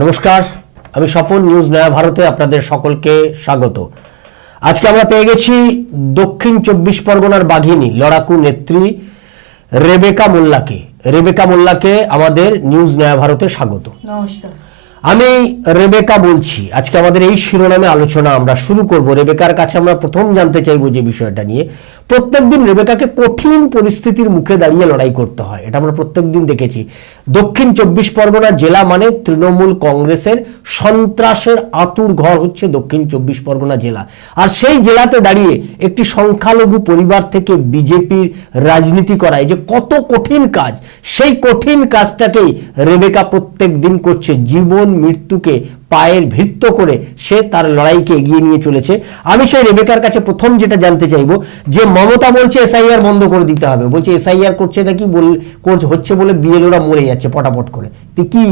নমস্কার, আমি স্বপন, নিউজ নয়া ভারতে আপনাদের সকলকে স্বাগত। আজকে আমরা পেয়ে গেছি দক্ষিণ 24 পরগনার বাঘিনী, লড়াকু নেত্রী রেবেকা মোল্লাকে আমাদের নিউজ নয়া ভারতে স্বাগত। নমস্কার, আমি রেবেকা বলছি। আজকে আমাদের এই শিরোনামে আলোচনা আমরা শুরু করব। রেবেকার কাছে আমরা প্রথম জানতে চাইবো যে বিষয়টা নিয়ে, প্রত্যেকদিন রেবেকাকে কঠিন পরিস্থিতির মুখে দাঁড়িয়ে লড়াই করতে হয়, এটা আমরা প্রত্যেকদিন দেখেছি। দক্ষিণ 24 পরগনা জেলা মানে তৃণমূল কংগ্রেসের সন্ত্রাসের আতুর ঘর হচ্ছে দক্ষিণ 24 পরগনা জেলা। আর সেই জেলাতে দাঁড়িয়ে একটি সংখ্যালঘু পরিবার থেকে বিজেপির রাজনীতি করা, এই যে কত কঠিন কাজ, সেই কঠিন কাজটাকেই রেবেকা প্রত্যেক দিন করছে। জীবন মৃত্যুকে পায়ের ভিত্ত করে সে তার লড়াইকে এগিয়ে নিয়ে চলেছে। আমি সেই রেবেকার কাছে প্রথম যেটা জানতে চাইবো, যে মমতা বলছে এসআইআর বন্ধ করে দিতে হবে, বলছে এসআইআর করছে নাকি হচ্ছে বলে বিএলওরা মরে যাচ্ছে পটাপট করে। তো কি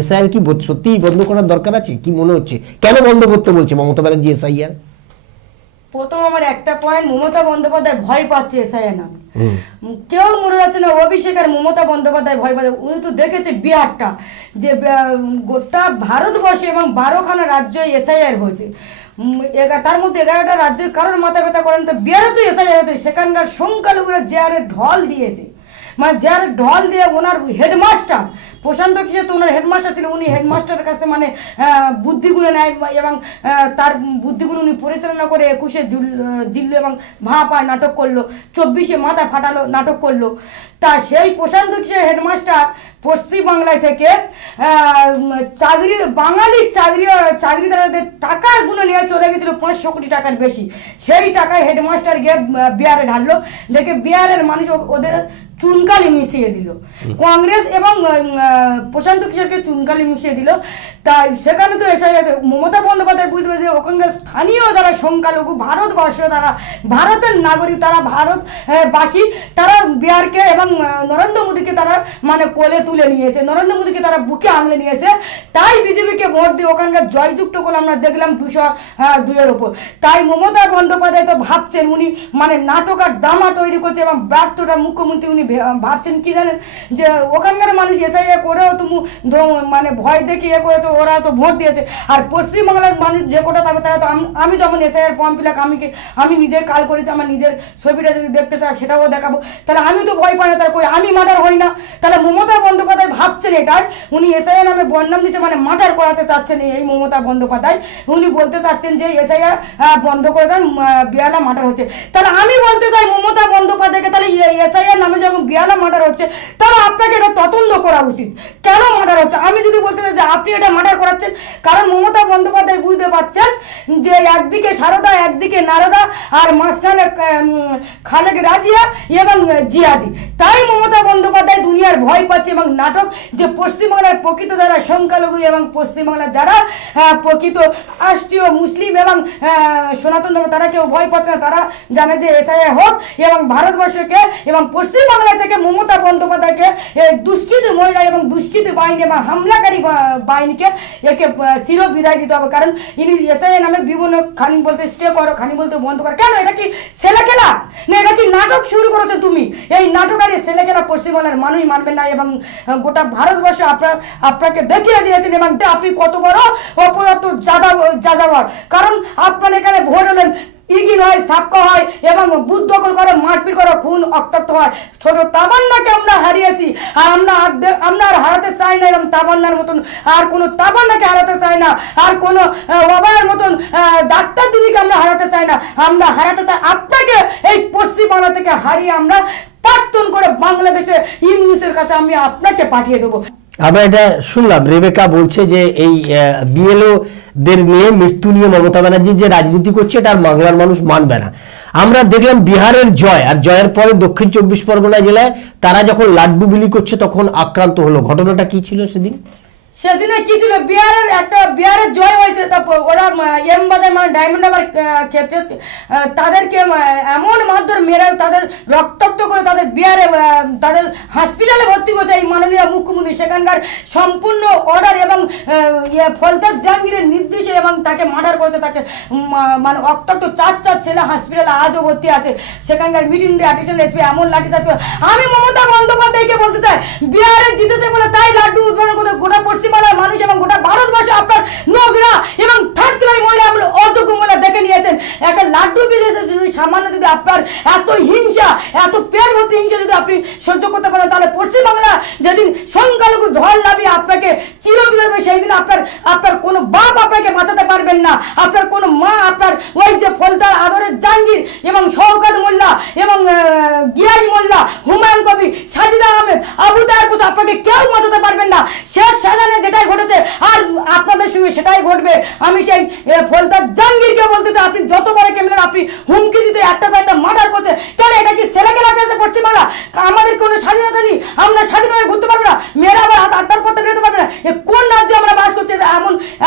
এসআইআর কি সত্যিই বন্ধ করার দরকার আছে? কি মনে হচ্ছে, কেন বন্ধ করতে বলছে মমতা ব্যানার্জি এসআইআর? প্রথম আমার একটা পয়েন্ট, মমতা বন্দ্যোপাধ্যায় ভয় পাচ্ছে এসআইআর নামে। কেউ মরে যাচ্ছে না, অভিষেক আর মমতা বন্দ্যোপাধ্যায় ভয় পাচ্ছে। উনি তো দেখেছে বিহারটা, যে গোটা ভারতবর্ষে এবং 12খানা রাজ্যে এসআইআর হয়েছে, তার মধ্যে 11টা রাজ্যের কারোর মাথা ব্যথা করেন। তো বিহারে তো এসআইআর হয়েছে, সেখানকার সংখ্যালঘুরা জেয়ারে ঢল দিয়েছে, মানে যার ঢল দিয়ে ওনার হেডমাস্টার প্রশান্ত কিশোর, তো ওনার হেডমাস্টার ছিল, উনি হেডমাস্টারের কাছে মানে বুদ্ধিগুলো নেয় এবং তার বুদ্ধিগুলো উনি পরিচালনা করে 21-এ জিল্লু এবং ভাঁপায় নাটক করলো, 24-এ মাথা ফাটালো নাটক করলো। তা সেই প্রশান্ত কিশোর হেডমাস্টার পশ্চিমবাংলায় থেকে বাঙালি চাকরিদারদের টাকার গুলো নিয়ে চলে গেছিল 500 কোটি টাকার বেশি। সেই টাকায় হেডমাস্টার গিয়ে বিহারে ঢাললো, দেখে বিহারের মানুষ ওদের চুনকালি মিশিয়ে দিল, কংগ্রেস এবং প্রশান্ত কিশোরকে চুনকালি মিশিয়ে দিল। তাই সেখানে তো এসে গেছে মমতা বন্দ্যোপাধ্যায় বুঝতে পেরেছে ওখানকার স্থানীয় যারা সংখ্যালঘু ভারতবর্ষ, তারা ভারতের নাগরিক, তারা ভারতবাসী, তারা বিহারকে এবং নরেন্দ্র মোদীকে তারা মানে কোলে তুলে নিয়েছে, নরেন্দ্র মোদীকে তারা বুকে আঙলে নিয়েছে। তাই বিজেপিকে ভোট দিয়ে ওখানকার জয়যুক্ত করে আমরা দেখলাম 202-এর ওপর। তাই মমতা বন্দ্যোপাধ্যায় তো ভাবছেন উনি মানে নাটক আর ড্রামা তৈরি করছে এবং ব্যর্থটা মুখ্যমন্ত্রী উনি ভাবছেন কি জানেন, যে ওখানকার মানুষ এসআইআর করেও তো মানে ভয় দেখে করে তো ওরা তো ভোট দিয়েছে। আর পশ্চিমবাংলার মানুষ যে কোটা থাকবে তারা তো, আমি যখন এসআইআর ফর্ম ফিল আপ আমি নিজে কাল করেছি, আমার নিজের ছবিটা যদি দেখতে চাই সেটাও দেখাবো, তাহলে আমি তো ভয় পাই না, তার কই আমি মার্ডার হই না। তাহলে মমতা বন্দ্যোপাধ্যায় ভাবছেন এটাই, উনি এসআইআর নামে বদনাম দিচ্ছে, মানে মার্ডার করাতে চাচ্ছেন এই মমতা বন্দ্যোপাধ্যায়। উনি বলতে চাচ্ছেন যে এসআইআর বন্ধ করে দেন, বিয়ালা মার্ডার হচ্ছে। তাহলে আমি বলতে চাই মমতা বন্দ্যোপাধ্যায়কে, তাহলে এসআইআর নামে যখন বিয়ালা মার্ডার হচ্ছে, তাহলে আপনাকে এটা তদন্ত করা উচিত, কেন মার্ডার হচ্ছে। আমি যদি বলতে চাই যে আপনি এটা মার্ডার করাচ্ছেন, কারণ মমতা বন্দ্যোপাধ্যায় বুঝতে পারছেন যে একদিকে সারদা, একদিকে নারদা, আর মাঝখানে খালেক রাজিয়া এবং জিয়াদি। তাই মমতা বন্দ্যোপাধ্যায় দুনিয়ার ভয় পাচ্ছে এবং নাটক, যে পশ্চিমবাংলার প্রকৃত যারা সংখ্যালঘু এবং পশ্চিমবাংলার যারা প্রকৃত রাষ্ট্রীয় মুসলিম এবং সনাতন ধর্ম, তারা কেউ ভয় পাচ্ছে না। তারা জানে যে এসআইআর হোক এবং ভারতবর্ষকে এবং পশ্চিমবাংলা থেকে মমতা বন্দ্যোপাধ্যায়কে দুষ্কৃতী মহিলা এবং দুষ্কৃতী বাহিনী এবং হামলাকারী বাহিনীকে একে চির বিদায় দিতে হবে। কারণ ইনি এসআইআর নামে বিভিন্ন খানি বলতে স্টে করো, খানি বলতে বন্ধ করো। কেন, এটা কি ছেলে খেলা না, এটা কি নাটক শুরু করেছো তুমি? এই নাটক আর ছেলে খেলা পশ্চিমবাংলার মানুষ মানবেন না এবং গোটা ভারতবর্ষ আপনাকে দেখিয়ে দিয়েছেন এবং আপনি কত বড় অপরাধ যাযাবর। কারণ আপনার এখানে ভোট হলেন, ইগি হয়, সাক্ষ্য হয় এবং বুথ দখল করে, মারপিট করে, খুন রক্তাক্ত হয়। ছোট তামান্নাকে আমরা হারিয়েছি, আর আমরা আর হারাতে চাই না, এরকম তামান্নার মতন আর কোনো তামান্নাকে হারাতে চাই না, আর কোনো বাবার মতন ডাক্তার দিদিকে আমরা হারাতে চাই না। আমরা হারাতে চাই আপনাকে, এই পশ্চিমবাংলা থেকে হারিয়ে আমরা প্রার্থনা করে বাংলাদেশে ইংলিশের কাছে আমি আপনাকে পাঠিয়ে দেবো। আমরা এটা শুনলাম, রেবেকা বলছে যে এই বিএলও দের নিয়ে, মৃত্যু নিয়ে মমতা ব্যানার্জি যে রাজনীতি করছে এটা আর বাংলার মানুষ মানবে না। আমরা দেখলাম বিহারের জয়, আর জয়ের পরে দক্ষিণ 24 পরগনা জেলায় তারা যখন লাড্ডু বিলি করছে তখন আক্রান্ত হলো। ঘটনাটা কি ছিল সেদিন? সেদিনে কি ছিল, বিহারের জয় হয়েছে। তারপর ওরা এমবাজার মানে ডায়মন্ড হারবার ক্ষেত্রে তাদেরকে এমন মারধর মেরে, তাদের রক্তাক্ত করে, তাদের বিহারে তাদের হসপিটালে ভর্তি করেছে এই মাননীয় মুখ্যমন্ত্রী। সেখানকার সম্পূর্ণ অর্ডার এবং ফলতাজ জাহাঙ্গীরের নির্দেশে এবং তাকে মার্ডার করেছে। তাকে মানে রক্তাক্ত চার ছেলে হসপিটালে আজও ভর্তি আছে। সেখানকার মিটিং দিয়ে অ্যাডিশনাল এসপি এমন লাঠিচার্জ করে। আমি মমতা বন্দ্যোপাধ্যায়কে বলতে চাই, বিহারে জিতেছে বলে তাই লাড্ডু উদ্বোধন করতে গোটা পশ্চিমবাংলার মানুষ এবং গোটা ভারত নোংরা এবং থার্ড ক্লাস মহিলা, আমরা অযোগ্য মহিলা দেখে নিয়েছেন। একটা লাড্ডু বিদেশে যদি সামান্য যদি আপনার এত হিংসা, এত পেট ভর্তি হিংসা যদি আপনি সহ্য করতে পারেন, তাহলে পশ্চিমবাংলা যেদিন সংখ্যালঘু ঢল লাভিয়ে আপনাকে চিরবিদায় হবে, সেই দিন আপনার কোনো বাপ আপনাকে বাঁচাতে পারবেন না, আপনার কোনো মা, আপনার ওই যে ফলতার আদরের জাহাঙ্গীর এবং শওকত মোল্লা এবং গিয়াস মোল্লা, হুমায়ুন কবির, সাজিদা আহমেদ, আবু তাহের পুত্র, আপনাকে কেউ বাঁচাতে পারবেন না। শেখ শাহজাহানের যেটাই ঘটেছে আর আপনাদের সঙ্গে সেটাই ঘটবে। আমি সেই ফলতার জাহাঙ্গীরকে বলতে চাই, আপনি যত বড় ক্যামেরা আপনি হুমকি দিতে একটা মার্ডার করছে, কেন? এটা কি ছেলেকেলা পেয়েছে পশ্চিমবাংলা? আমাদের কোনো স্বাধীনতা নেই, আমরা স্বাধীনভাবে ঘুরতে পারবো না, মেয়েরা আবার আড্ডার পথে বেরোতে পারবে না। এ কোন রাজ্যে আমরা বাস করছি?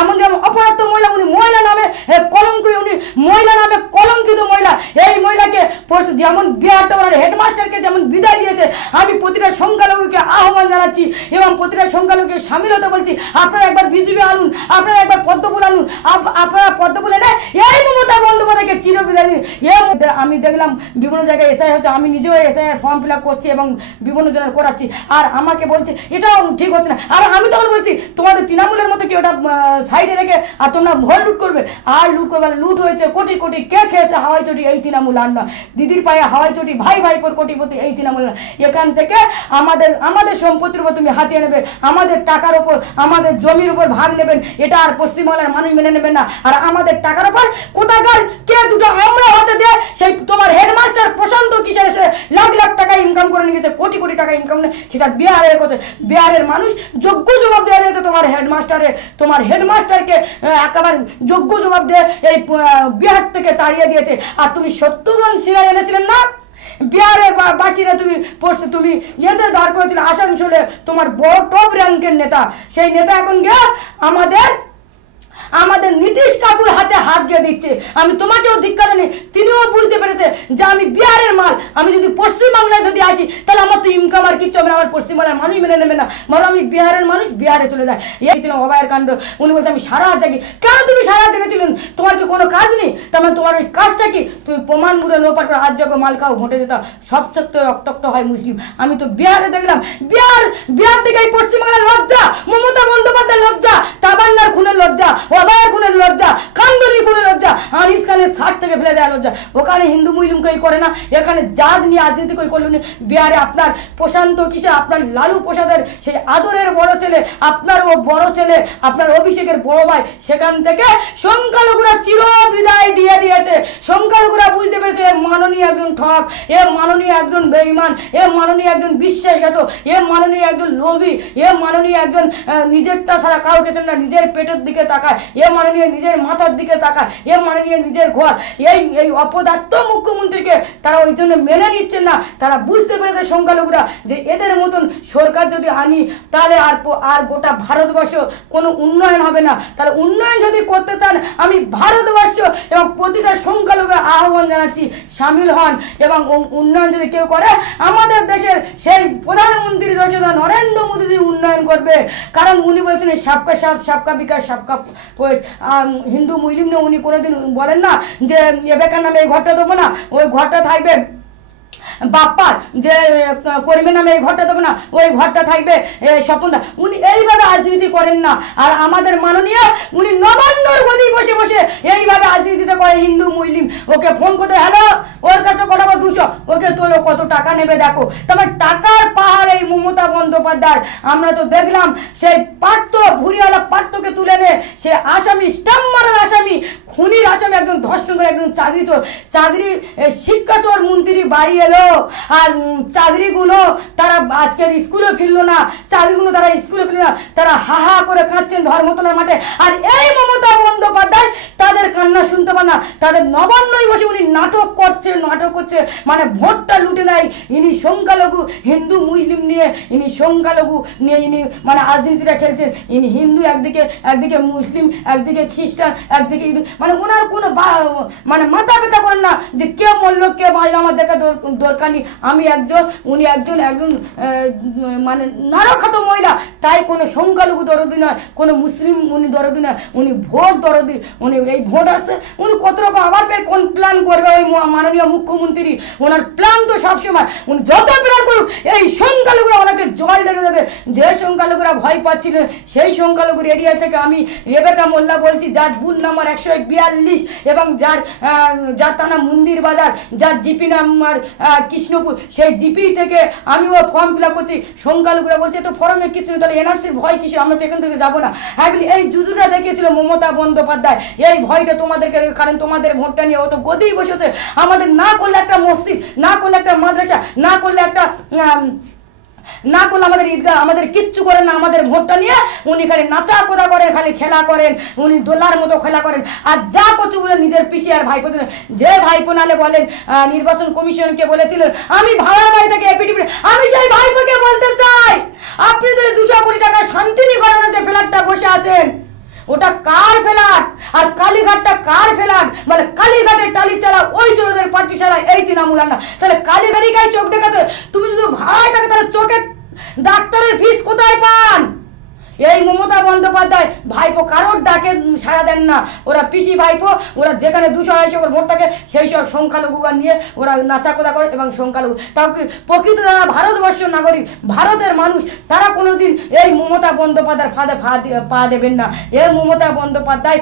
এমন যে অপরাধ মহিলা, উনি মহিলা নামে কলঙ্ক, উনি মহিলা নামে কলঙ্কিত মহিলা। এই মহিলাকে যেমন বিহারটা ওনার হেডমাস্টারকে যেমন বিদায় দিয়েছে, আমি প্রতিটা সংখ্যালঘুকে আহ্বান জানাচ্ছি এবং প্রতিটা সংখ্যালঘুকে সামিল হতে বলছি। আপনারা একবার বিজেপি আনুন, আপনারা একবার পদ্মফুল আনুন, আপনারা পদ্মফুল এনে এই মমতা বন্দ্যোপাধ্যায়কে চিরবিদায় দিন। আমি দেখলাম বিভিন্ন জায়গায় এসআই হচ্ছে, আমি নিজেও এসআই ফর্ম ফিল আপ করছি এবং বিভিন্ন জনের করাচ্ছি, আর আমাকে বলছে এটাও ঠিক হচ্ছে না। আর আমি তখন বলছি তোমাদের তৃণমূলের মতো কি ওটা সাইডে রেখে আর তোমরা ভোট লুট করবে? আর লুট করবে, লুট হয়েছে কোটি কোটি, কে খেয়েছে হাওয়াই চটি? এই তৃণমূল। আর না, দিদির পায়ে হাওয়াই চটি, ভাই ভাইপোর কোটিপতি এই তৃণমূল। এখান থেকে আমাদের সম্পত্তির উপর তুমি হাতিয়ে নেবে, আমাদের টাকার উপর, আমাদের জমির উপর ভাগ নেবেন, এটা আর পশ্চিমবাংলার মানুষ মেনে নেবেন না। আর আমাদের টাকার উপর কোথাকার কে দুটো আমরা হাতে দেয়, সেই তোমার হেডমাস্টার প্রশান্ত কিশোর এসে লাখ লাখ টাকা ইনকাম করে নিয়েছে, কোটি কোটি টাকা ইনকাম নেই, সেটা বিহারের কথা। বিহারের মানুষ যোগ্য জবাব দেওয়া দিয়েছে তোমার হেডমাস্টারকে একেবারে যোগ্য জবাব দিয়ে এই বিহার থেকে তাড়িয়ে দিয়েছে। আর তুমি 70 জন সিনিয়র এনেছিলেন না বিহারের বাসীরা, তুমি এদের দাঁড় করেছিলে আসানসোলে, তোমার বড় টপ র্যাঙ্কের নেতা, সেই নেতা এখন গিয়ে আমাদের নীতিশ কাকুর হাতে হাত দিয়ে দিচ্ছে। আমি তোমাকেও ধিক্কা জানি, তিনিও বুঝতে পেরেছে যে আমি বিহারের মাল, আমি যদি পশ্চিমবাংলায় যদি আসি তাহলে আমার তো ইনকাম আর কিচ্ছু হবে না, আমার পশ্চিমবাংলার মানুষ মেনে নেবে না, বলো আমি বিহারের মানুষ বিহারে চলে যায়। এই ছিল অবায়ের কাণ্ড। উনি বলছে আমি সারা রাত জাগি। কেন তুমি সারা রাত জেগেছিলেন? তোমার কি কোনো কাজ নেই? তার মানে তোমার ওই কাজটা কি? তুমি প্রমাণ করে লোপাট করে হাত জাগো, মাল খাও, ভোটে যেত, সব সত্য রক্তাক্ত হয় মুসলিম। আমি তো বিহারে দেখলাম, বিহার থেকে এই পশ্চিমবাংলার লজ্জা, মমতা বন্দ্যোপাধ্যায়ের লজ্জা, তাবান্নার খুনের লজ্জা, অবায়ের খুনের লজ্জা, কান্দনি খুনের লজ্জা, আর ইসলামের শার্ট থেকে ফেলে দেওয়া লজ্জা। ওখানে হিন্দু মুসলিম কেউ করে না, এখানে জাত নিয়ে রাজনীতি কেউ করলো না। বিহারে আপনার প্রশান্ত কিশোর, আপনার লালু প্রসাদের সেই আদরের বড় ছেলে, আপনার ও বড় ছেলে, আপনার অভিষেকের বড় ভাই, সেখান থেকে সংখ্যালঘুরা চির বিদায় দিয়ে দিয়েছে। সংখ্যালঘুরা বুঝতে পেরেছে মাননীয় একজন ঠক, এ মাননীয় একজন বেঈমান, এ মাননীয় একজন বিশ্বাসঘাতক, এ মাননীয় একজন লোভী, এ মাননীয় একজন নিজেরটা ছাড়া কাউকে চেনে না, নিজের পেটের দিকে তাকায়, এ মাননীয় নিজের মাথার দিকে তাকায়, এ মাননীয় নিজের ঘর। এই অপদার্থ মুখ্যমন্ত্রীকে তারা ওই জন্য মেনে নিচ্ছেন না। তারা বুঝতে পেরেছে সংখ্যালঘুরা যে এদের মতন সরকার যদি আনি তাহলে আর গোটা ভারতবর্ষ কোনো উন্নয়ন হবে না। তাহলে উন্নয়ন যদি করতে চান, আমি ভারতবর্ষ এবং প্রতিটা সংখ্যালঘুর আহ্বান জানাচ্ছি সামিল হন, এবং উন্নয়ন যদি কেউ করে, আমাদের দেশের সেই প্রধানমন্ত্রী নরেন্দ্র মোদী উন্নয়ন করবে। কারণ উনি বলেছেন সবকা সাথ সবকা বিকাশ সবকা হিন্দু মুসলিম নিয়ে উনি কোনোদিন বলেন না যে এবেকার নামে এই ঘরটা দেবো না, ওই ঘরটা থাকবে বাপ্পার, যে কর্মীর নামে এই ঘরটা দেবো না, ওই ঘরটা থাকবে স্বপনদা। উনি এইভাবে রাজনীতি করেন না। আর আমাদের মাননীয় উনি নবান্নর গদি বসে বসে এইভাবে রাজনীতিটা করে হিন্দু মুসলিম। ওকে ফোন করতে, হ্যালো ওর কাছে কটাবো 200, ওকে তোলো কত টাকা নেবে দেখো। তারপর টাকার পাহাড় এই মমতা বন্দ্যোপাধ্যায়। আমরা তো দেখলাম সেই পার্থ ভুরিওয়ালা পার্থকে তুলে নে, সে আসামি, স্টাম্প মারার আসামি, খুনির আসামি, একজন ধর্ষণ করে, একজন চাকরি চোর, চাকরি শিক্ষা চোর মন্ত্রী বাড়ি এলো। আর চাকরিগুলো তারা আজকের স্কুলে ফিরলো না, চাকরিগুলো তারা স্কুলে ফিরলো না, তারা হাহা করে কাঁদছেন ধর্মতলার মাঠে। আর এই মমতা বন্দ্যোপাধ্যায় তাদের কান্না শুনতে পান না, তাদের নবান্নই বসে উনি নাটক করছে, মানে ভোটটা লুটে দেয়। ইনি সংখ্যালঘু হিন্দু মুসলিম নিয়ে, ইনি সংখ্যালঘু নিয়ে ইনি মানে রাজনীতিটা খেলছেন। ইনি হিন্দু একদিকে মুসলিম, একদিকে খ্রিস্টান, একদিকে মানে ওনার কোনো মানে মাথা ব্যথা করেন না। না যে কে মরলো কে বাঁচলো আমার দেখা দরকার নেই। আমি একজন, উনি একজন মানে নারখাত মহিলা, তাই কোনো সংখ্যালঘু দরদি নয়, কোনো মুসলিম উনি দরদি নয়, উনি ভোট দরদি। উনি এই ভোট আসছে, উনি কত রকম আবার ফের কোন প্ল্যান করবে ওই মাননীয় মুখ্যমন্ত্রী, ওনার প্ল্যান তো সবসময় উনি যত প্ল্যান করুক এই সংখ্যালঘুরা ওনাকে জল ঢেলে দেবে। যে সংখ্যালঘুরা ভয় পাচ্ছিলেন সেই সংখ্যালঘুর এরিয়া থেকে আমি রেবেকা মোল্লা বলছি, যার বুথ নাম্বার 142 এবং যার থানা মন্দির বাজার, যার জিপি নাম্বার কৃষ্ণপুর, সেই জিপি থেকে আমিও ফর্ম ফিল আপ করছি। সংখ্যালঘুরা বলছে তো ফর্মে কিছু নেই, তাহলে এনআরসির ভয় কিছু, আমরা তো এখান থেকে যাবো না। হ্যাঁ বলি এই যুদ্ধটা দেখিয়েছিল মমতা বন্দ্যোপাধ্যায়, এই ভয়টা তোমাদেরকে, কারণ তোমাদের ভোটটা নিয়ে ও তো গদিই বসেছে। আমাদের না করলে একটা মসজিদ, না করলে একটা মাদ্রাসা, না করলে আমাদের ঈদগাহ, আমাদের কিচ্ছু করেন না। আমাদের ভোটটা নিয়ে উনি খালি নাচা কোদা করেন, খালি খেলা করেন, উনি দোলার মতো খেলা করেন। আর যা কিছু নিজের পিসি আর ভাইপো, যে ভাইপো নালে বলেন নির্বাচন কমিশনকে বলেছিলেন আমি ভাড়ার বাড়ি থেকে এপিটিপি, আমি সেই ভাইপোকে বলতে চাই আপনি তো 200 কোটি টাকা শান্তিনিকেতনে যে ফ্ল্যাটটা বসে আছেন ওটা কার ফ্ল্যাট, আর কালীঘাটটা কার ফ্ল্যাট? বলে কালীঘাটের টালি চালা ওই চোরদের পার্টি চালা এই তৃণমূল না। তাহলে কালীঘাটি গায়ে চোখ দেখাতে তুমি যদি ভাড়ায় থাকে তাহলে চোখের ডাক্তারের ফিস কোথায় পান? এই মমতা বন্দ্যোপাধ্যায় ভাইপো কারোর ডাকে সাড়া দেন না। ওরা পিসি ভাইপো, ওরা যেখানে 200-250 করে ভোট থাকে সেই সব সংখ্যালঘুগান নিয়ে ওরা নাচাকোদা করে। এবং সংখ্যালঘু তাও প্রকৃত যারা ভারতবর্ষের নাগরিক, ভারতের মানুষ, তারা কোনোদিন এই মমতা বন্দ্যোপাধ্যায়ের ফাঁদে পা দেবেন না। এই মমতা বন্দ্যোপাধ্যায়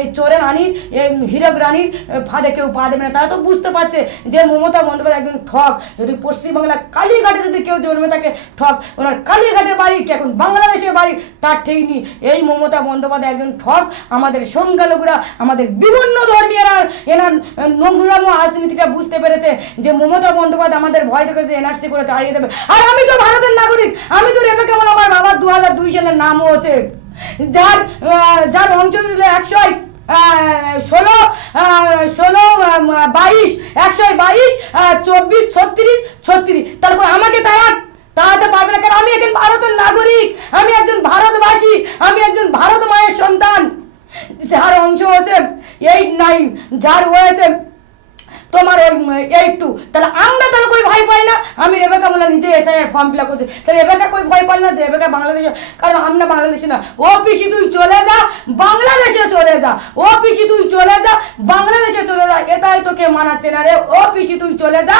এই চোরের রানীর, এই হীরক রানীর ফাঁদে কেউ পা দেবে না। তারা তো বুঝতে পারছে যে মমতা বন্দ্যোপাধ্যায় একজন ঠক। যদি পশ্চিমবাংলা কালীঘাটে যদি কেউ জন্মে থাকে ঠক, ওনার কালীঘাটে বাড়ি কি এখন বাংলাদেশের বাড়ি তার ঠিক নেই। এই মমতা বন্দ্যোপাধ্যায় একজন ঠক। আমাদের সংখ্যালঘুরা, আমাদের বিভিন্ন ধর্মীয়রা এনার নোংরাম রাজনীতিটা বুঝতে পেরেছে যে মমতা বন্দ্যোপাধ্যায় আমাদের ভয় দেখে যে এনআরসি করে তাড়িয়ে দেবে। আর আমি তো ভারতের নাগরিক, আমি তো রেবেকা মোল্লা, আমার বাবার 2002 সালের নামও আছে, যার অঞ্চল 116, 22, 122, 24, 36। তারপর আমাকে তাড়াতে পারবে না, কারণ আমি একজন ভারতের নাগরিক, আমি একজন ভারতবাসী, আমি একজন ভারত মায়ের সন্তান। যার অংশ হচ্ছে 8, 9, যার হয়েছে তোমার ওই 82, তাহলে আমরা তাহলে কই ভয় পাই না? আমি রেবেকা মোল্লা নিজে এসআইআর ফর্ম ফিল আপ করছি, তাহলে রেবেকা কই ভয় পাই না যে রেবেকা বাংলাদেশে? কারণ আমরা বাংলাদেশে না। ও পিসি তুই চলে যা, বাংলাদেশে চলে যা, ও পিসি তুই চলে যা, বাংলাদেশে চলে যা, এটাই তোকে মানাচ্ছে না রে। ও পিসি তুই চলে যা,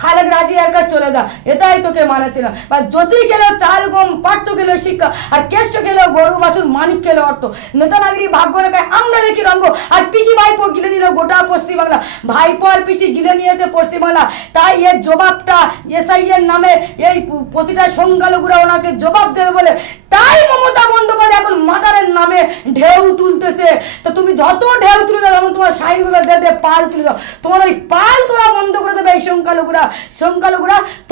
খালেদ রাজিয়ার কাছে চলে যা, এটাই তোকে মানাচ্ছে না। বা জ্যোতি খেলেও চাল গম, পাঠ্য খেলেও শিক্ষা, আর কেষ্ট খেলেও গরু বাছুর, মানিক খেলেও অর্থ, নেতানাগিরি ভাগ্য রেখায় আমরা দেখি রঙ্গ। আর পিসি ভাইপো গিলে নিল গোটা পশ্চিমবাংলা, ভাইপো আর পিসি গিলে নিয়েছে পশ্চিমবাংলা। তাই এর জবাবটা এসআইয়ের নামে এই প্রতিটা সংখ্যালঘুরা ওনাকে জবাব দেবে বলে, তাই মমতা বন্দ্যোপাধ্যায় এখন মাটারের নামে ঢেউ তুলতেছে। তো তুমি যত ঢেউ তুলে দাও, যেমন তোমার সাইনগুলো দে পাল তুলে দাও, তোমার ওই পাল তোরা বন্ধ করে দেবে এই সংখ্যালঘুরা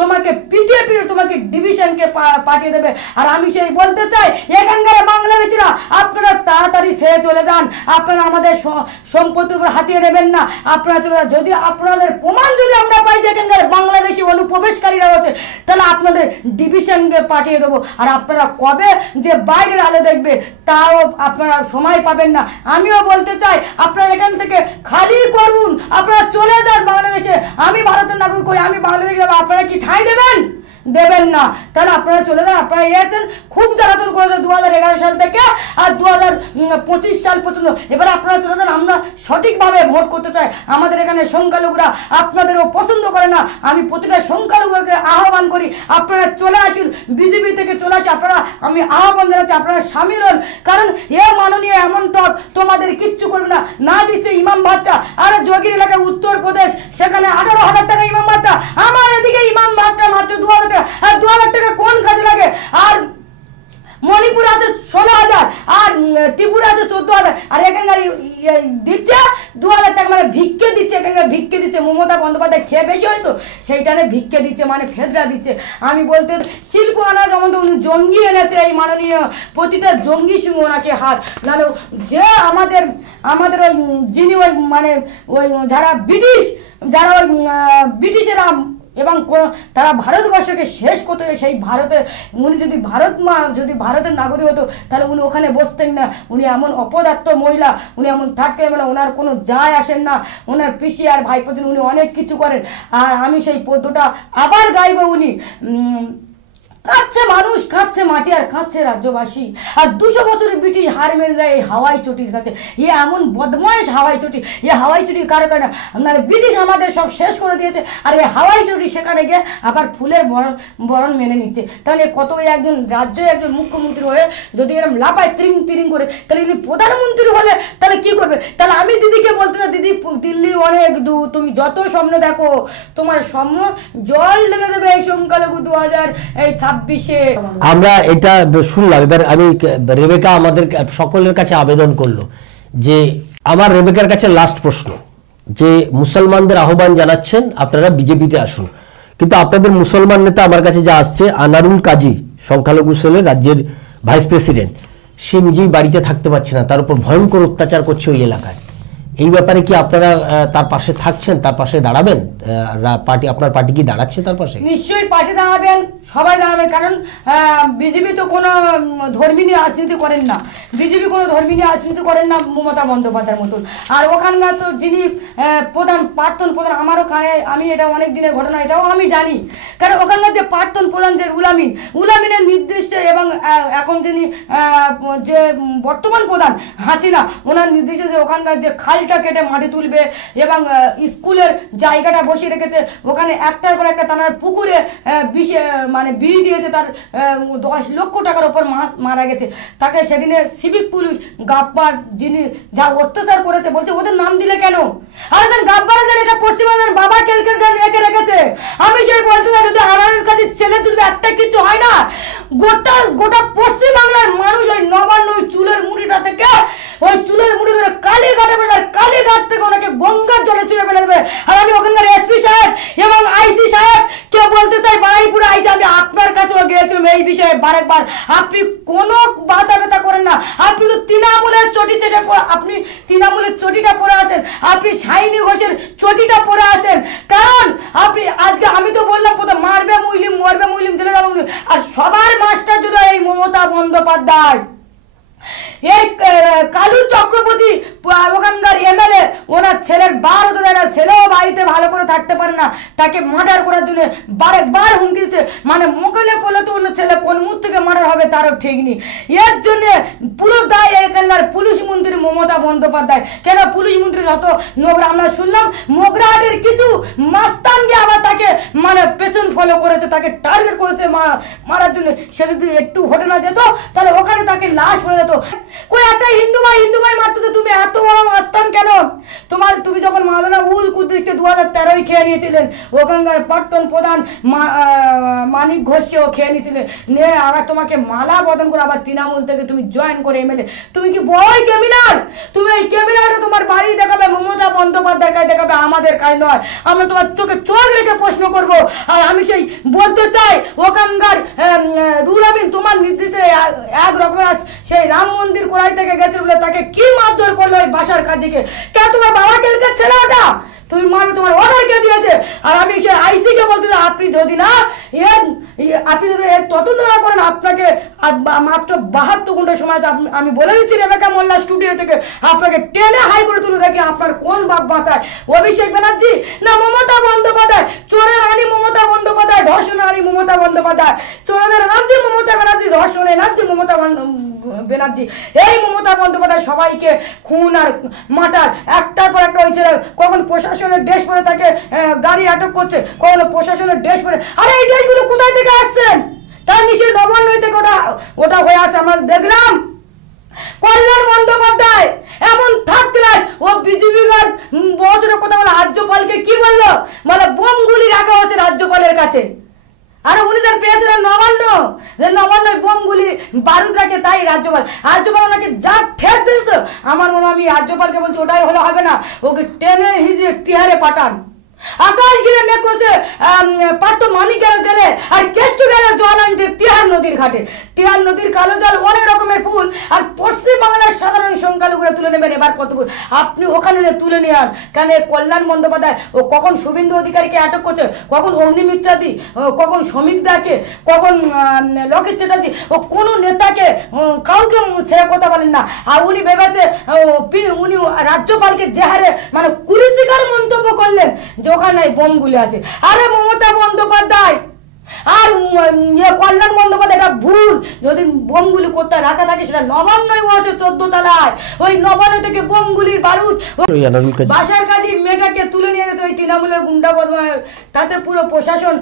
তোমাকে পিটিয়ে তোমাকে ডিভিশনকে পাঠিয়ে দেবে। আর আমি সেই বলতে চাই এখানকার বাংলাদেশিরা, আপনারা তাড়াতাড়ি ছেড়ে চলে যান, আপনারা আমাদের সম্পত্তির উপর হাতিয়ে নেবেন না, আপনারা চলে যান। যদি আপনাদের প্রমাণ যদি আমরা পাই যে এখানকার বাংলাদেশি অনুপ্রবেশকারীরা আছে, তাহলে আপনাদের ডিভিশনকে পাঠিয়ে দেবো। আর আপনারা কবে যে বাইরের আলো দেখবে তাও আপনারা সময় পাবেন না। আমিও বলতে চাই আপনারা এখান থেকে খালি করুন, আপনারা চলে যান বাংলাদেশে। আমি ভারতের নাগরিক করি, আমি বাংলাদেশে যাবো, আপনারা কি ঠাঁই দেবেন না? তাহলে আপনারা চলে যান। আপনারা এসেছেন, খুব জ্বালাতন করেছে 2011 সাল থেকে আর 2025 সাল পর্যন্ত। এবার আপনারা চলে যান, আমরা সঠিকভাবে ভোট করতে চাই। আমাদের এখানে সংখ্যালঘুরা আপনাদেরও পছন্দ করে না। আমি প্রতিটা সংখ্যালঘুকে আহ্বান করি আপনারা চলে আসুন, বিজেপি থেকে চলে আসুন। আপনারা, আমি আহ্বান জানাচ্ছি আপনারা সামিল হন, কারণ এ মাননীয় এমন টক তোমাদের কিচ্ছু করবে না। না দিচ্ছে ইমাম ভাতা, আর যোগীর এলাকায় উত্তরপ্রদেশ সেখানে 18,000 টাকা ইমাম ভাতা, আমার এদিকে ইমাম ভাতা মাত্র 2,000 টাকা। আর 2,000 টাকা কোন কাজে লাগে? আর মণিপুর আছে 16,000, আর ত্রিপুরা আছে 14,000, আর এখানকার দিচ্ছে 2,000 টাকা, মানে ভিক্ষে দিচ্ছে। এখানকার ভিক্ষে দিচ্ছে। মমতা বন্দ্যোপাধ্যায় খেয়ে বেশি হয়তো সেইটানে ভিক্ষে দিচ্ছে, মানে ফেদরা দিচ্ছে। আমি বলতে শিল্প আনা যেমন উনি জঙ্গি এনেছে, এই মাননীয় প্রতিটা জঙ্গি সঙ্গে ওনাকে হাত নাহলে যে আমাদের ওই যিনি ওই মানে ওই যারা ব্রিটিশেরা এবং তারা ভারতবর্ষকে শেষ করতে, সেই ভারতে উনি যদি ভারতের নাগরিক হতো তাহলে উনি ওখানে বসতেন না। উনি এমন অপদার্থ মহিলা, উনি এমন থাকতে মানে ওনার কোনো যায় আসেন না, ওনার পিসি আর ভাইপোর জন্য উনি অনেক কিছু করেন। আর আমি সেই পদ্যটা আবার গাইব। উনি কাঁদছে মানুষ, কাঁদছে মাটি, আর কাঁদছে রাজ্যবাসী। আর 200 বছরের ব্রিটিশ হার মেনে যায় এই হাওয়াই চটির কাছে। এমন বদমাইশ হাওয়াই চটি, হাওয়াই চটি কারো কারণে আপনার ব্রিটিশ আমাদের সব শেষ করে দিয়েছে, আর এই হাওয়াই চটি সেখানে গিয়ে আবার ফুলের বরণ মেনে নিচ্ছে। তাহলে কত একজন একজন মুখ্যমন্ত্রী হয়ে যদি এরকম লাফায় তিরিং তিরিং করে, তাহলে ইনি প্রধানমন্ত্রী হলে তাহলে কি করবে? তাহলে আমি দিদিকে বলতে চাই, দিদি দিল্লি অনেক দূর, তুমি যত স্বপ্ন দেখো তোমার স্বপ্ন জল ঢেলে দেবে এই সংখ্যালঘু 2026-এ। আমরা এটা শুনলাম। এবার আমি রেবেকা আমাদের সকলের কাছে আবেদন করলো যে আমার রেবেকার কাছে লাস্ট প্রশ্ন, যে মুসলমানদের আহ্বান জানাচ্ছেন আপনারা বিজেপিতে আসুন, কিন্তু আপনাদের মুসলমান নেতা আমার কাছে যা আসছে, আনারুল কাজী সংখ্যালঘু সেলের রাজ্যের ভাইস প্রেসিডেন্ট, সে নিজেই বাড়িতে থাকতে পারছে না, তার উপর ভয়ঙ্কর অত্যাচার করছে ওই এলাকায়। এই ব্যাপারে কি আপনারা তার পাশে থাকছেন, তার পাশে দাঁড়াবেন? আপনার পার্টি কি দাঁড়াচ্ছে তার পাশে? নিশ্চয়ই পার্টি দাঁড়াবেন, সবাই দাঁড়াবেন, কারণ বিজেপি তো কোনো ধর্মীয় রাজনীতি করেন না, মমতা বন্দ্যোপাধ্যায়ের মতন। আর ওখানকার তো যিনি প্রাক্তন প্রধান, আমারও কানে, আমি এটা অনেক দিনের ঘটনা, এটাও আমি জানি, কারণ ওখানকার যে প্রাক্তন প্রধান যে উলামিনের নির্দিষ্ট, এবং এখন যিনি যে বর্তমান প্রধান হাসিনা, ওনার নির্দিষ্ট যে ওখানকার যে খালটা কেটে মাটি তুলবে এবং স্কুলের জায়গাটা বসিয়ে রেখেছে, ওখানে একটার পর একটা তার পুকুরে বিষ দিয়েছে, তার 10 লক্ষ টাকার উপর মাছ মারা গেছে। তাকে সেদিনে সিভিক পুলিশ গাব্বার যিনি যা অত্যাচার করেছে, বলছে ওদের নাম দিলে কেন? আর গাব্বারের এটা পশ্চিমবঙ্গের বাবা কেলকের রেখে রেখেছে। আমি সেই বলতে চাই, যদি আনারুল কাজীর ছেলে তুলবে একটা কিছু হয় না, গোটা পশ্চিমবাংলার মানুষ ওই নবান্ন ওই চুলের মুড়িটা থেকে, ওই চুলের মুড়ি ধরে কালীঘাটে বেড়ায়, কালীঘাট থেকে ওনাকে গঙ্গার জলে চুলে ফেলে দেবে। আর আমি ওখানকার এসপি সাহেব এবং আইসি সাহেব কে বলতে চাই, বারাইপুরে আইসি, আমি আপনার কাছেও গিয়েছিলাম এই বিষয়ে বারেকবার, আপনি কোনো বাধা ব্যথা করেন না। আপনি তো তৃণমূলের চটিটা পরে আসেন, আপনি শাইনি ঘোষের চটিটা পরে আসেন, কারণ আপনি আজকে, আমি তো বললাম প্রথম মারবে মুসলিম মরবে মুসলিম চলে যাবে, আর সবার মাস্টার যদি এই মমতা বন্দ্যোপাধ্যায়, এই কালু চক্রবর্তী ওখানকার এমএলএ, ওনার ছেলের বার হতে দেয় না, ছেলেও বাড়িতে ভালো করে থাকতে পারে না, তাকে মার্ডার করার জন্য বারেকবার হুমকি দিচ্ছে। মানে মোকালে বলে তো অন্য ছেলে কোন মুখ থেকে মার্ডার হবে তারও ঠিক নেই। এর জন্য পুরো দায় এখানকার পুলিশ মন্ত্রী মমতা বন্দ্যোপাধ্যায়। কেন পুলিশ মন্ত্রী যত নোংরা, আমরা শুনলাম মোগরাহাটের কিছু মাস্তানকে আবার তাকে পেশেন্ট ফলো করেছে, তাকে টার্গেট করেছে মারার জন্য। সে যদি একটু ঘটনা যেত তাহলে ওখানে তাকে লাশ পড়ে যেত। কই একটা হিন্দু ভাই মারতে তো তুমি এত বড় মাস্তান কেন? তুমি যখন মাওলানা উল কুদ্দুসকে 2013 খেয়ে নিয়েছিলেন, ওখানকার প্রাক্তন প্রধান মানিক ঘোষকেও খেয়ে নিয়েছিলেন, নিয়ে আবার তোমাকে মালা বদন করে আবার তৃণমূল থেকে তুমি জয়েন করে এমএলএ। তুমি কি বড় ক্রিমিনাল? তুমি এই ক্রিমিনালটা তোমার বাড়ি দেখাবে, মমতা বন্দ্যোপাধ্যায়ের কাছে দেখাবে, আমাদের কাজ নয়। আমরা তোমার চোখে চোখ রেখে প্রশ্ন করব। আর আমি সেই বলতে চাই, ওখানকার রুল আমিন তোমার নির্দেশে এক রকমের সেই রাম মন্দির কোরাই থেকে গেছে বলে তাকে কি মারধর করলো ওই বাসার কাজীকে? কে তোমার বাবা কেলকের ছেলে ওটা? তুমি মারবে, তোমার অর্ডার কে দিয়েছে? আর আমি সেই আইসি কে বলতে চাই, আপনি যদি তদন্ত না করেন, আপনাকে মাত্র 72 ঘন্টা সময় আছে। আমি বলে দিচ্ছি রেবেকা মোল্লা স্টুডিও থেকে, আপনাকে টেনে হাই করে তুলে দেখি আপনার কোন বাপ বাঁচায়, অভিষেক ব্যানার্জি না মমতা বন্দ্যোপাধ্যায়? চোরের রানী মমতা বন্দ্যোপাধ্যায়, ধর্ষণ রানী মমতা বন্দ্যোপাধ্যায়, চোরের রাজ্যে মমতা ব্যানার্জি, ধর্ষণের রাজ্যে মমতা ব্যানার্জি। এই মমতা বন্দ্যোপাধ্যায় সবাইকে খুন আর মার্ডার একটার পর একটা হয়েছে। কখন প্রশাসনের ড্রেস পরে তাকে গাড়ি আটক করছে, কখনো প্রশাসনের ড্রেস পরে। আরে এই ড্রেসগুলো কোথায় থেকে আসছেন? তার নিশ্চয়ই নবান্ন থেকে ওটা হয়ে আসে। আমরা দেখলাম কল্যাণ বন্দ্যোপাধ্যায় এমন থাকতে ও বিজেপি বছরের কথা বলে রাজ্যপালকে কি বললো, বলে বোমগুলি রাখা হচ্ছে রাজ্যপালের কাছে। আর উনি তার পেয়েছিলেন নবান্ন বোমগুলি বারুদ রাখে, তাই রাজ্যপাল ওনাকে যা ঠেট দিয়েছে, আমার মনে হয় আমি রাজ্যপালকে বলছি ওটাই হলে হবে না, ওকে টেনে হিজড়ে টিহারে পাঠান। আকাশ ঘিরে মেঘ করছে, পার্থ মানিক গেল জেলে, আর কেষ্ট গেল জল আনতে তিহার নদীর ঘাটে। তিহার নদীর কালো জল অনেক রকমের ফুল, আর পশ্চিম বাংলার সাধারণ সংখ্যালঘুরা তুলে নেবেন এবার কতগুলো আপনি ওখানে তুলে নেন কেন কল্যাণ বন্দ্যোপাধ্যায় ও কখন শুভেন্দু অধিকারীকে আটক করছে, কখন অগ্নিমিত্রাদি, কখন শ্রমিক দাকে, কখন লকেট চ্যাটার্জি, ও কোনো নেতাকে কাউকে ছেড়ে কথা বলেন না। আর উনি ভেবেছে উনি রাজ্যপালকে যে হারে মানে কুরুচিকর মন্তব্য করলেন যে ওখানে বোমগুলি আছে। আরে মমতা বন্দ্যোপাধ্যায় আর কল্যাণ বন্দ্যোপাধ্যায় এটা ভুল। যদি বোমগুলি কোথায় রাখা থাকে সেটা নবান্নই আছে 14 তলায়, ওই নবান্ন থেকে বোমগুলির বারুদ বাসার কাজী মেয়েটাকে তুলে নিয়ে গেছে ওই তৃণমূলের গুন্ডা বদমাশ। তাতে পুরো প্রশাসন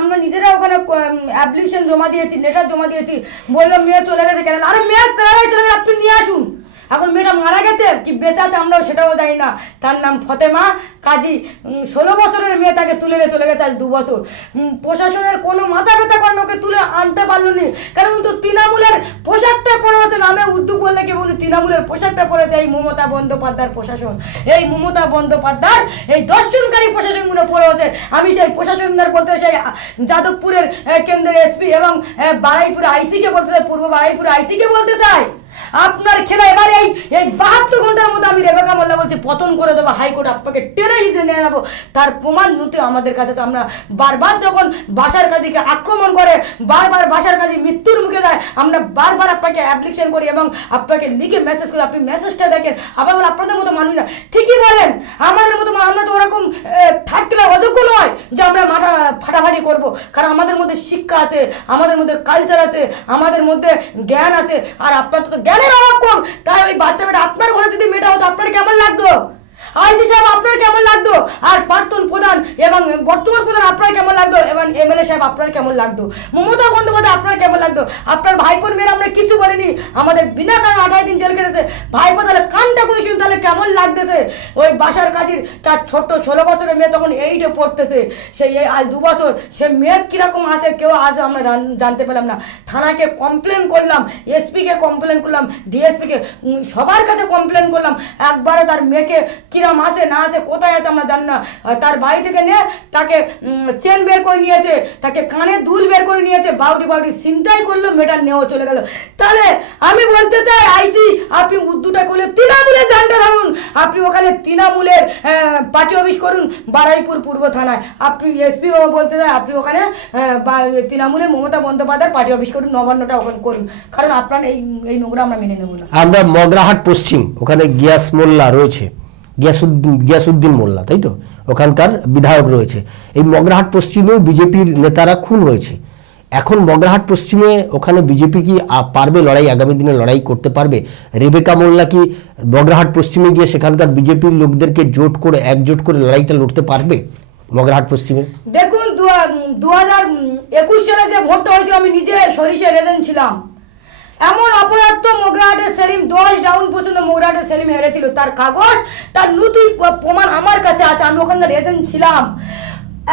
আমরা নিজেরা ওখানে অ্যাপ্লিকেশন জমা দিয়েছি, লেটার জমা দিয়েছি, বললাম মেয়ে চলে গেছে কেন। আরে মেয়ে চলে গেছে আপনি নিয়ে আসুন। এখন মেয়েটা মারা গেছে কি বেঁচে আছে আমরাও সেটাও জানি না। তার নাম ফতেমা কাজী, 16 বছরের মেয়ে, তাকে তুলে নিয়ে চলে গেছে আজ 2 বছর। প্রশাসনের কোনো মাথা ব্যথা কারণ ওকে তুলে আনতে পারলো নি, কারণ তো তৃণমূলের পোশাকটা পরে আছে, নামে উর্দু বললে কি বলি তৃণমূলের পোশাকটা পরেছে এই মমতা বন্দ্যোপাধ্যায়ের প্রশাসন। এই মমতা বন্দ্যোপাধ্যায় এই দর্শনকারী প্রশাসনগুলো পড়ে আছে। আমি সেই প্রশাসনদের বলতে চাই যাদবপুরের কেন্দ্রের এসপি এবং বারাইপুর আইসিকে বলতে চাই, পূর্ব বারাইপুর আইসিকে বলতে চাই আপনার খেলা এবার এই 72 ঘন্টার মধ্যে আমি রেবেকা মোল্লা বলছি পতন করে দেবো, হাইকোর্ট আপনাকে টেনে হিসেবে নিয়ে যাবো। তার প্রমাণ নথি আমাদের কাছে। আমরা বারবার যখন বাসার কাজীকে আক্রমণ করে, বারবার বাসার কাজী মৃত্যুর মুখে যায়, আমরা বারবার আপনাকে অ্যাপ্লিকেশন করি এবং আপনাকে লিখে মেসেজ করি, আপনি মেসেজটা দেখেন। আবার বলে আপনাদের মতো মানুষ না, ঠিকই বলেন আমাদের মতো, আমরা তো ওরকম থাকলে অযোগ্য নয় যে আমরা মাথা ফাটাফাটি করবো, কারণ আমাদের মধ্যে শিক্ষা আছে, আমাদের মধ্যে কালচার আছে, আমাদের মধ্যে জ্ঞান আছে। আর আপনার তো জ্ঞানের অভাব কম। তাই ওই বাচ্চা মেয়েটা আপনার ঘরে যদি মেয়েটা হতো আপনার কেমন লাগতো? আইসি সাহেব আপনার কেমন লাগতো? আর প্রাক্তন প্রধান এবং বর্তমান প্রধান আপনার কেমন লাগতো? এবং এমএলএ সাহেব আপনার কেমন লাগতো? মমতা বন্দ্যোপাধ্যায় আপনার কেমন লাগতো? আপনার ভাইপোর মেয়েরা আমরা কিছু বলিনি, আমাদের বিনা কারণে 28 দিন জেল কেটেছে। ভাইপো তাহলে কানটা করে শুনুন তাহলে কেমন লাগতেছে? ওই বাসার কাজীর তার ছোট্ট 16 বছরের মেয়ে তখন 8-এ পড়তেছে, সেই আজ 2 বছর, সে মেয়ে কিরকম আছে কেউ আজ আমরা জানতে পেলাম না। থানাকে কমপ্লেন করলাম, এসপিকে কমপ্লেন করলাম, ডিএসপিকে, সবার কাছে কমপ্লেন করলাম, একবারও তার মেয়েকে কিরাম আছে না আছে কোথায় আছে আমরা জানি না। তার বাড়ি থেকে নিয়ে তাকে চেন বের করে নিয়েছে, তাকে কানে দুল বের করে নিয়েছে, বাউটি চিন্তাই করলো, মেয়েটা নেওয়া চলে গেল। তাহলে আমি বলতে চাই আইসি আপনি উর্দুটা করলে তৃণমূলের জানটা ধরুন, আপনি ওখানে তৃণমূলের পার্টি অফিস করুন বারাইপুর পূর্ব থানায়। আপনি এসপিও বলতে চাই আপনি ওখানে তৃণমূলের মমতা বন্দ্যোপাধ্যায় পার্টি অফিস করুন, নবান্নটা ওখানে করুন, কারণ আপনার এই নোংরা আমরা মেনে নেব না। আমরা মগরাহাট পশ্চিম, ওখানে গিয়াস মোল্লা রয়েছে, গিয়াসউদ্দিন মোল্লা, তাই তো, ওখানকার বিধায়ক রয়েছে। এই মগরাহাট পশ্চিমেও বিজেপির নেতারা খুন হয়েছে। এখন মগরাহাট পশ্চিমে ওখানে বিজেপি কি পারবে লড়াই, আগামী দিনে লড়াই করতে পারবে? রেবেকা মোল্লা কি মগরাহাট পশ্চিমে গিয়ে সেখানকার বিজেপির লোকদেরকে একজোট করে লড়াইটা লড়তে পারবে মগরাহাট পশ্চিমে? দেখুন 2021 সালে যে ভোটটা হয়েছিল আমি নিজে সরিষার এজেন্ট ছিলাম। এমন অপরাধ তো মগরাহাটের সেলিম 10 ডাউন পর্যন্ত মগরাহাটের সেলিম হেরেছিল, তার কাগজ তার নথি প্রমাণ আমার কাছে আছে, আমি ওখানকার এজেন্ট ছিলাম।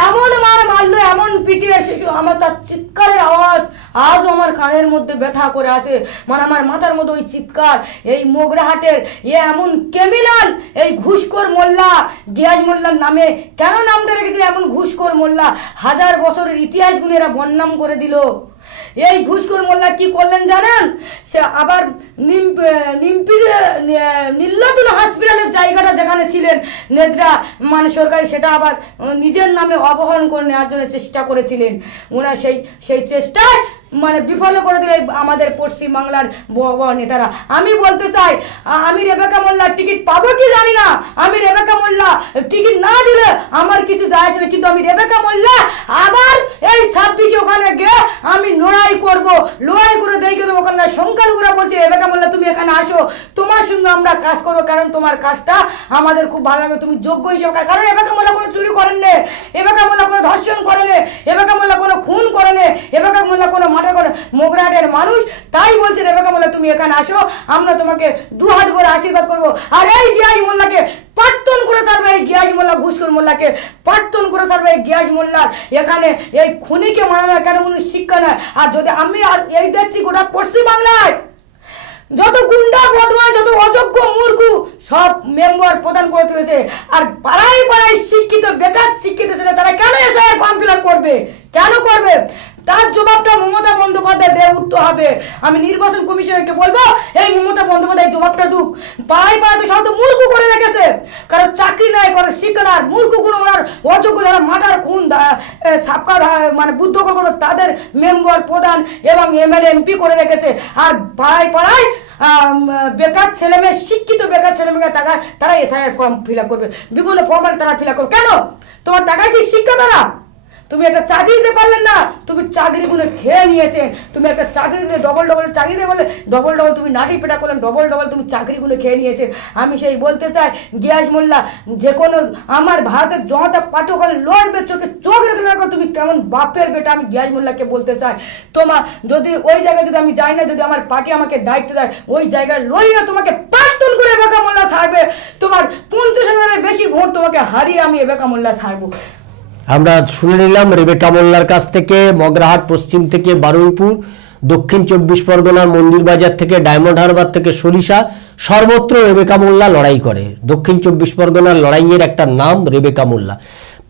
এমন মারলো, এমন পিটিয়ে আমার তার চিৎকারের আওয়াজ আজও আমার কানের মধ্যে ব্যথা করে আছে, মানে আমার মাথার মধ্যে ওই চিৎকার। এই মগরাহাটের এমন ক্রিমিনাল, এই ঘুষখোর মোল্লা, গিয়াস মোল্লার নামে কেন নামটা রেখেছিল এমন ঘুষখোর মোল্লা? 1000 বছরের ইতিহাসগুলো এরা বদনাম করে দিল। এই ঘুষখোর মোল্লা কি করলেন জানেন? সে আবার নীলতুন হসপিটালের জায়গাটা যেখানে ছিলেন নেত্রা মানে সরকারি, সেটা আবার নিজের নামে অপহরণ করে নেওয়ার জন্য চেষ্টা করেছিলেন। ওনার সেই চেষ্টায় মানে বিফল করে দিলে আমাদের পশ্চিম বাংলার বড় নেতারা। আমি বলতে চাই আমি রেবেকা মোল্লার টিকিট পাবো কি জানি না, আমি রেবেকা মোল্লা টিকিট না দিলে আমার কিছু যায় না, কিন্তু আমি রেবেকা মোল্লা আবার এই 26 ওখানে গিয়ে আমি লড়াই করব, লড়াই করে দেখে দেবো। ওখানে সংখ্যালঘুরা বলছে রেবেকা মোল্লা তুমি এখানে আসো, তোমার সঙ্গে আমরা কাজ করবো, কারণ তোমার কাজটা আমাদের খুব ভালো লাগে, তুমি যোগ্য হিসেবে। কারণ রেবেকা মোল্লা কোনো চুরি করেন না, রেবেকা মোল্লা কোনো ধর্ষণ করে না, রেবেকা মোল্লা কোনো খুন করে না, রেবেকা মোল্লা কোনো মার্ডার করে। মগরাহাটের মানুষ তাই বলছে রেবেকা মোল্লা তুমি এখানে আসো, আমরা তোমাকে 2 হাত ভরে আশীর্বাদ করবো। আর এই গিয়াস মোল্লাকে পার্টন করে ছাড়বে, এই গিয়াস মোল্লা ঘুষখোর মোল্লাকে পার্টন করে ছাড়বে। এই গিয়াস মোল্লার এখানে এই খুনিকে মানানো কেন কোনো শিক্ষা নয়। আর যদি আমি এই দেখছি গোটা পশ্চিম বাংলায় যত গুন্ডা বদমাশ, যত অযোগ্য মূর্খ সব মেম্বার প্রদান করে তুলেছে। আর পাড়ায় পাড়ায় শিক্ষিত বেকার শিক্ষিত ছেলে তারা কেন এসআইআর ফর্ম ফিল আপ করবে? কেন করবে? তার জবাবটা মমতা বন্দ্যোপাধ্যায় দিয়ে উঠতে হবে। আমি নির্বাচন কমিশনকে বলবো এই মমতা বন্দ্যোপাধ্যায় পাড়ায় পাড়ায় তো সব তো মূর্খ করে রেখেছে, কারণ চাকরি নাই, কারণ শিক্ষা নাই, মূর্খগুলো ওনার অযোগ্য যারা মাটার খুন সাবকার মানে বুদ্ধ করে তাদের মেম্বার প্রধান এবং এমএলএ এমপি করে রেখেছে। আর পাড়ায় পাড়ায় বেকার ছেলেমেয়ে, শিক্ষিত বেকার ছেলেমেয়ে টাকা তারা এসআইআর ফর্ম ফিল আপ করবে, বিভিন্ন ফর্মাল তারা ফিল আপ করবে। কেন? তোমার টাকায় কি শিক্ষা তারা? তুমি একটা চাকরি দিতে পারলেন না, তুমি চাকরিগুলো খেয়ে নিয়েছেন। তুমি একটা চাকরি দিলে ডবল চাকরি দিয়ে বলে ডবল তুমি নাটি পেটা করলেন, ডবল তুমি চাকরিগুলো খেয়ে নিয়েছেন। আমি সেই বলতে চাই, গিয়াস মোল্লা যে কোনো আমার ভারতের জনতা পার্টি ওখানে লড়বে, চোখ রেখে রাখো, তুমি কেমন বাপের বেটা। আমি গিয়াস মোল্লাকে বলতে চাই, তোমার যদি ওই জায়গায় যদি আমি যাই না, যদি আমার পার্টি আমাকে দায়িত্ব দেয়, ওই জায়গায় লড়ি না, তোমাকে প্রাক্তন করে রেবেকা মোল্লা ছাড়বে। তোমার 50,000-এর বেশি ভোট তোমাকে হারিয়ে আমি রেবেকা মোল্লা ছাড়বো। আমরা শুনে নিলাম রেবেকা মোল্লার কাছ থেকে। মগরাহাট পশ্চিম থেকে বারুইপুর, দক্ষিণ 24 পরগনার মন্দির বাজার থেকে, ডায়মন্ড হারবার থেকে সরিষা, সর্বত্র রেবেকা মোল্লা লড়াই করে। দক্ষিণ 24 পরগনার লড়াইয়ের একটা নাম রেবেকা মোল্লা।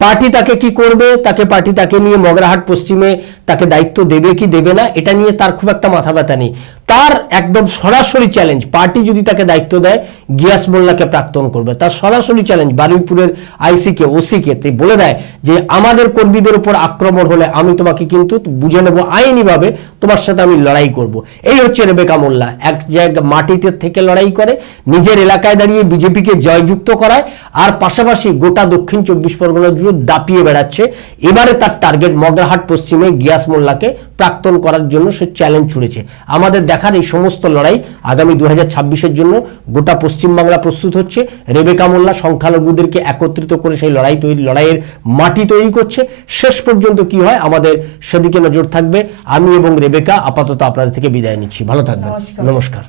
পার্টি তাকে কি করবে, পার্টি তাকে নিয়ে মগরাহাট পশ্চিমে তাকে দায়িত্ব দেবে কি দেবে না, এটা নিয়ে তার খুব একটা মাথা ব্যথা নেই। তার একদম সরাসরি চ্যালেঞ্জ, পার্টি যদি তাকে দায়িত্ব দেয় গিয়াস মোল্লাকে প্রাক্তন করবে। তার সরাসরি চ্যালেঞ্জ বারুইপুরের আইসিকে, ওসিকে বলে দেয় যে আমাদের কর্মীদের উপর আক্রমণ হলে আমি তোমাকে কিন্তু বুঝে নেবো আইনিভাবে, তোমার সাথে আমি লড়াই করব। এই হচ্ছে রেবেকা মোল্লা। এক জায়গায় মাটিতে থেকে লড়াই করে, নিজের এলাকায় দাঁড়িয়ে বিজেপিকে জয়যুক্ত করায়, আর পাশাপাশি গোটা দক্ষিণ 24 পরগনা দাপিয়ে বেড়াচ্ছে। এবারে তার টার্গেট মগরাহাট পশ্চিমে গিয়াস মোল্লাকে প্রাক্তন করার জন্য সে চ্যালেঞ্জ ছুড়েছে। আমাদের দেখার এই সমস্ত লড়াই আগামী 2026-এর জন্য গোটা পশ্চিমবাংলা প্রস্তুত হচ্ছে। রেবেকা মোল্লা সংখ্যালঘুদেরকে একত্রিত করে সেই লড়াইয়ের মাটি তৈরি করছে। শেষ পর্যন্ত কি হয় আমাদের সেদিকে নজর থাকবে। আমি এবং রেবেকা আপাতত আপনাদের থেকে বিদায় নিচ্ছি। ভালো থাকবেন। নমস্কার।